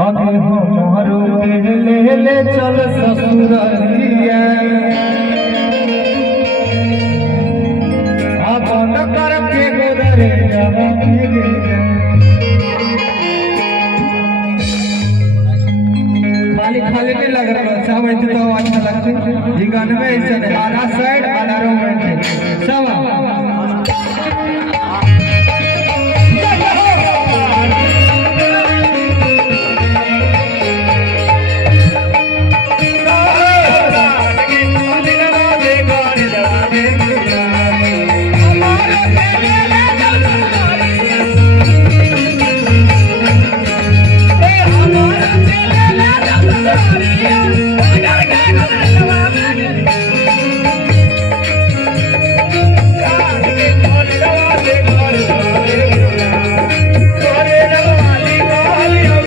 आगे हमारो के ले चल ससुरलिया अपन कर के गोदरे खाली खाली नहीं लग रहा सब ऐसे तो अच्छा लगता है ये गाने में ऐसे आधा साइड आधा रोमांटिक सब